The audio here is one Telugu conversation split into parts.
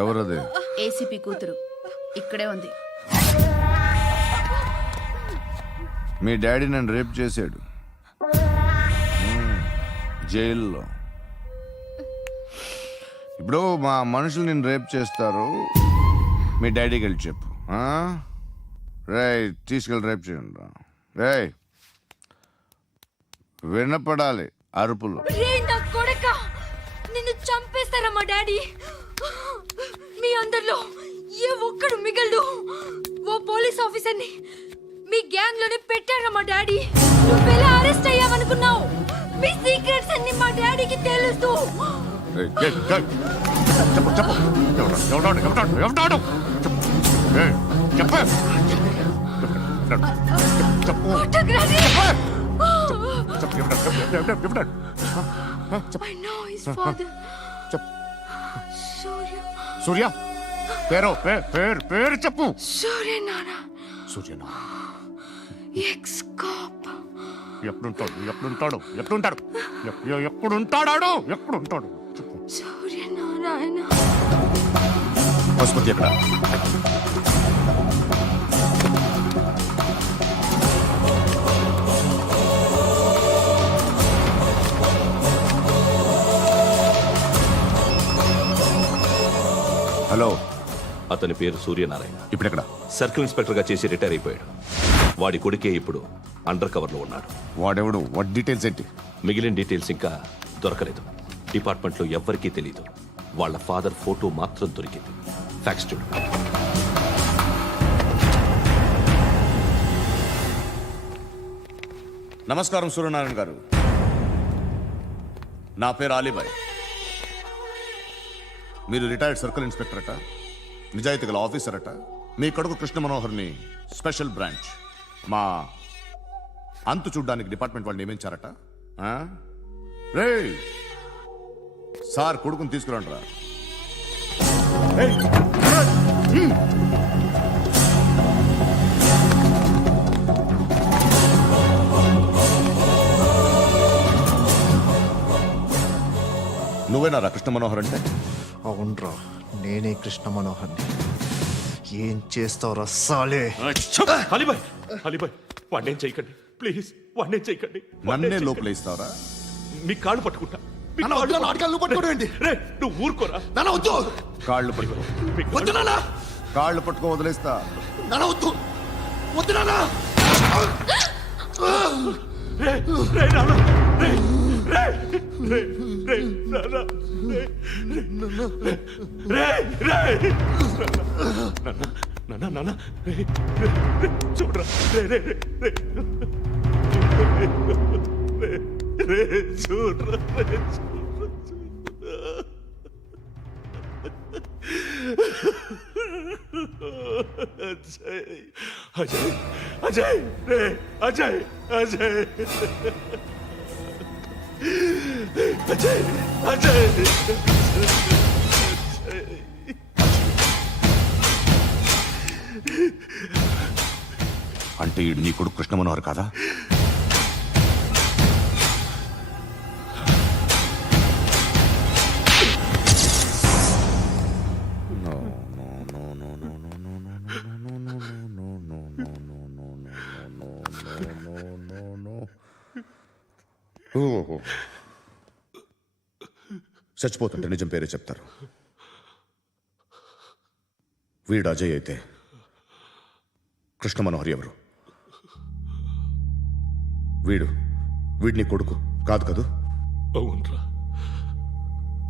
ఎవరది? ఏసీపీ కూతురు ఇక్కడే ఉంది. మీ డాడీ నన్ను రేప్ చేశాడు జైల్లో. ఇప్పుడు మా మనుషులు నేను రేప్ చేస్తారు, మీ డాడీకి వెళ్ళి చెప్పు. రేయ్ తీసుకెళ్ళి రేప్ చేయండి. రేయ్ వినపడాలి అరుపులు. నిన్ను చంపేస్తారా మా డాడీ? మీ అందరిలో ఏ ఒక్కడు మిగలడు. ఓ పోలీస్ ఆఫీసర్ని మీ గ్యాంగ్ లోనే పెట్టారా మా డాడీ? నువ్వెలా అరెస్ట్ అయ్యావనుకున్నావు? మీ సీక్రెట్స్ అన్ని మా డాడీకి తెలుసు. సూర్య పేరు పేరు చెప్పు. సూర్యనారాయణ. Ex cop. ఎప్పుడుంటాడు సూర్యనారాయణ. ఆసుపత్రి ఎక్కడ? హలో, అతని పేరు సూర్యనారాయణ. ఇప్పుడెక్కడ? సర్కిల్ ఇన్స్పెక్టర్ గా చేసి రిటైర్ అయిపోయాడు. వాడి కొడుకే ఇప్పుడు అండర్ కవర్ లో ఉన్నాడు. వాడెవడు? వాట్ డీటెయిల్స్ ఏంటి? మిగిలిన డీటెయిల్స్ ఇంకా దొరకలేదు. డిపార్ట్మెంట్ లో ఎవ్వరికీ తెలియదు. వాళ్ళ ఫాదర్ ఫోటో మాత్రం దొరికింది. ఫ్యాక్స్ చూడు. నమస్కారం సూర్యనారాయణ గారు. నా పేరు అలీబాయ్. మీరు రిటైర్డ్ సర్కిల్ ఇన్స్పెక్టర్ అట, నిజాయితీ గల ఆఫీసర్ అట. మీ కొడుకు కృష్ణ మనోహర్ని స్పెషల్ బ్రాంచ్ మా అంతు చూడ్డానికి డిపార్ట్మెంట్ వాళ్ళు నియమించారట. రే సార్ కొడుకుని తీసుకురండిరా. నువ్వేనారా కృష్ణ మనోహర్ అంటే? అవునరా, నేనే కృష్ణ మనోహర్ని. ఏం చేస్తావురా సాలే? అలీబాయ్, వాడినేం చేయకండి ప్లీజ్, వాడినేం చేయకండి. నన్నే లోపల ఇస్తావరా? మీ కాళ్ళు పట్టుకుంటా. నువ్వు ఊరుకోరా. కాళ్ళు పట్టుకో. కాళ్ళు పట్టుకో వదిలేస్తా. చూడరా అజయ్ అజయ్ అజయ్ అజయ్ అజయ్ అజయ్ అంటే నీ కొడుకు కృష్ణ మనోహర్ కాదా? చచ్చిపోతుంటే నిజం పేరే చెప్తారు. వీడు అజయ్ అయితే కృష్ణ మనోహర్ ఎవరు? వీడిని కొడుకు కాదు కదూ? అవునరా,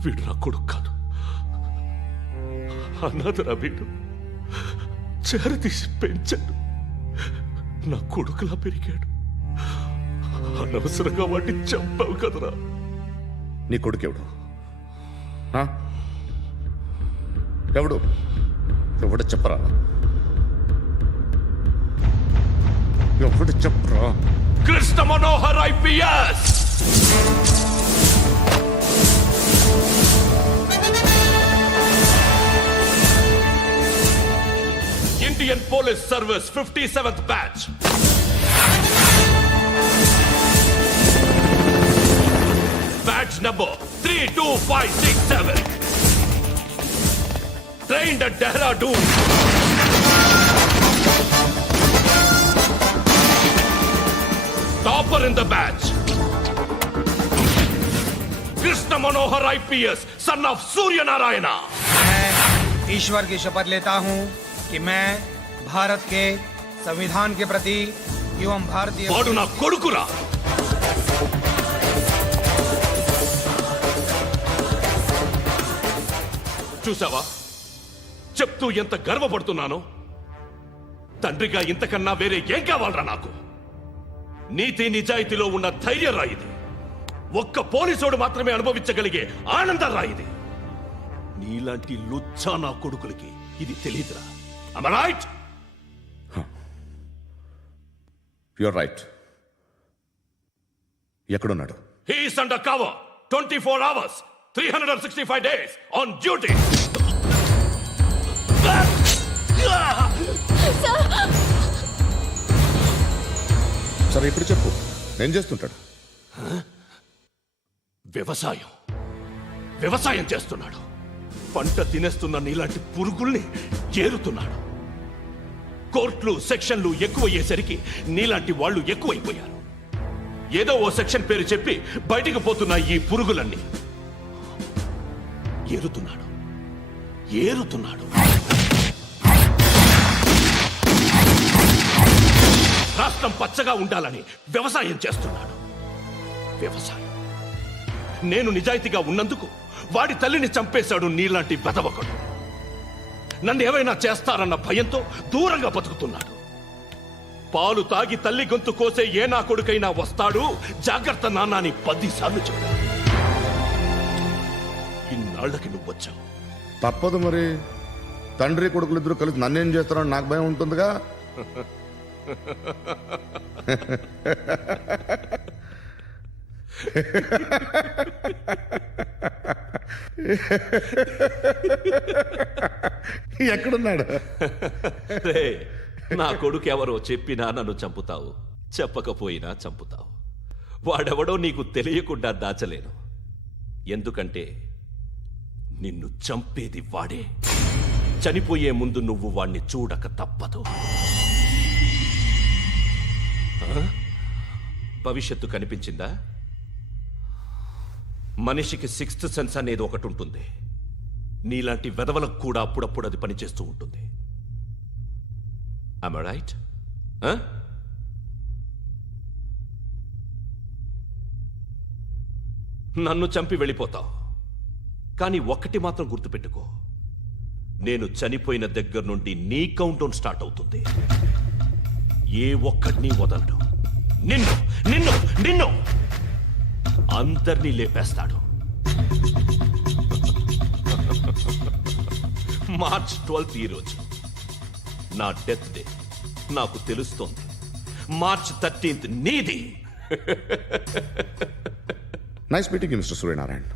వీడు నా కొడుకు కాదు. అన్నదరా వీడు. చేరతీసి పెంచాడు. నా కొడుకులా పెరిగాడు. అనవసరంగా వాడిని చంపావు కదరా. నీ కొడుకు ఎవడు? ఎవడు ఎవడు చెప్పరా? ఎవడు చెప్పరా? Krishna Manohar IPS. Indian Police Service 57th batch. Batch number 32567. trained at Dehradun. Topper in the batch. Krishna Manohar IPS, son of Surya Narayana. मैं ईश्वर की शपथ लेता हूं कि मैं भारत के संविधान के प्रति एवं भारतीय వాడు నా కొడుకురా. చూసావా, చెప్తూ ఎంత గర్వపడుతున్నానో. తండ్రిగా ఇంతకన్నా వేరే ఏం కావాలరా నాకు? నీతి నిజాయితీలో ఉన్న ధైర్యం రాయిది. ఒక్క పోలీసోడు మాత్రమే అనుభవించగలిగే ఆనందం రాయిది. నీలాంటి లుచ్చా నా కొడుకులకి ఇది తెలీదురా. Am I right? You're right. ఎక్కడున్నాడు? He is under cover 24 hours, 365 days on duty. సరే ఇప్పుడు చెప్పు, ఏం చేస్తుంటాడు? వ్యవసాయం చేస్తున్నాడు. పంట తినేస్తున్న నీలాంటి పురుగుల్ని ఏరుతున్నాడు. కోర్టులు సెక్షన్లు ఎక్కువయ్యేసరికి నీలాంటి వాళ్ళు ఎక్కువైపోయారు. ఏదో ఓ సెక్షన్ పేరు చెప్పి బయటికి పోతున్న ఈ పురుగులన్నీ ఏరుతున్నాడు. రాష్ట్రం పచ్చగా ఉండాలని వ్యవసాయం చేస్తున్నాడు. నేను నిజాయితీగా ఉన్నందుకు వాడి తల్లిని చంపేశాడు నీలాంటి వెధవకుడు. నన్ను ఏమైనా చేస్తారన్న భయంతో దూరంగా బతుకుతున్నాడు. పాలు తాగి తల్లి గొంతు కోసే ఏ నా కొడుకైనా వస్తాడు, జాగ్రత్త నాన్న అని 10 సార్లు చెప్పాడు. ఇన్నాళ్ళకి నువ్వు వచ్చావు. తప్పదు మరి. తండ్రి కొడుకులు ఇద్దరు కలిసి నన్నేం చేస్తారని నాకు భయం ఉంటుందిగా. ఎక్కడున్నాడు? రే, నా కొడుకు ఎవరో చెప్పినా నన్ను చంపుతావు, చెప్పకపోయినా చంపుతావు. వాడెవడో నీకు తెలియకుండా దాచలేను. ఎందుకంటే నిన్ను చంపేది వాడే. చనిపోయే ముందు నువ్వు వాణ్ణి చూడక తప్పదు. భవిష్యత్తు కనిపించిందా? మనిషికి 6th సెన్స్ అనేది ఒకటి ఉంటుంది. నీలాంటి వెధవలకు కూడా అప్పుడప్పుడు అది పనిచేస్తూ ఉంటుంది. Am I right? నన్ను చంపి వెళ్ళిపోతావు. కానీ ఒక్కటి మాత్రం గుర్తుపెట్టుకో, నేను చనిపోయిన దగ్గర నుండి నీ కౌంటౌన్ స్టార్ట్ అవుతుంది. ఏ ఒక్కడిని వదలడు. నిన్ను అందరినీ లేపేస్తాడు. మార్చ్ 12th ఈ రోజు నా డెత్ డే. నాకు తెలుస్తోంది. మార్చ్ 13th నీది. Nice meeting mister Suryanarayana.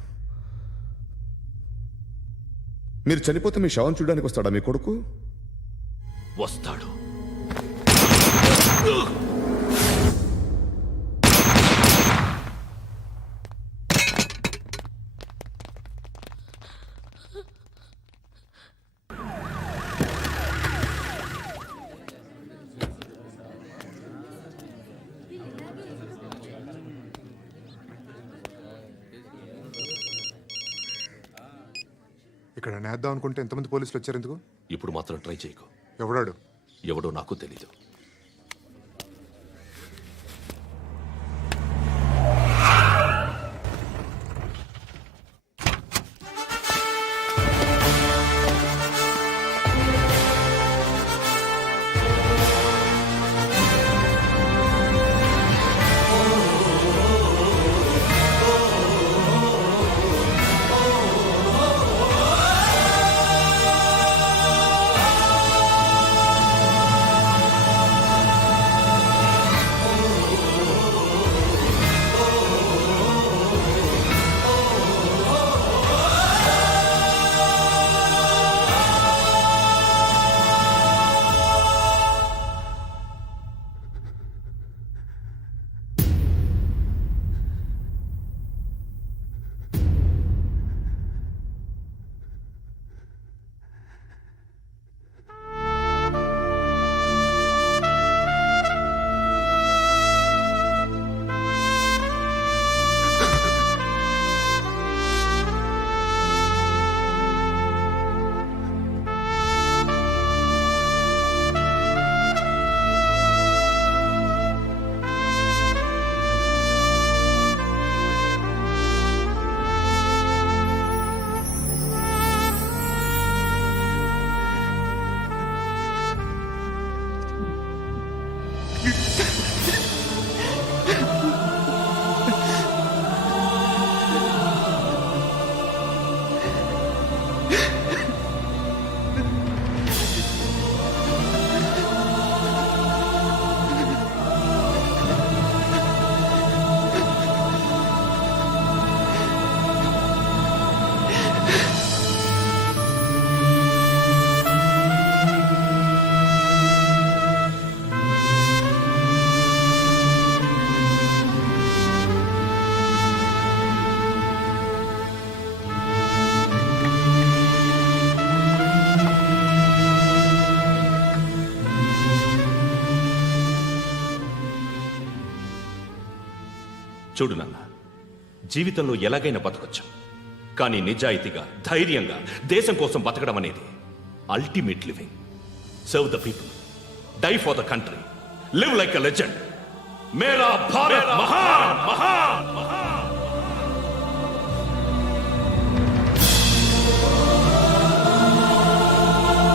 మీరు చనిపోతే మీ శవం చూడడానికి వస్తాడా మీ కొడుకు? వస్తాడు. ఇక్కడ నేద్దాం అనుకుంటే ఎంతమంది పోలీసులు వచ్చారు ఎందుకు? ఇప్పుడు మాత్రం ట్రై చేయకు. ఎవడాడు? ఎవడో నాకు తెలీదు. చూడు నాన్న, జీవితంలో ఎలాగైనా బతకొచ్చు, కానీ నిజాయితీగా ధైర్యంగా దేశం కోసం బతకడం అనేది ultimate living. Serve the people, die for the country, live like a legend. మేరా భారత్ మహాన్ మహాన్.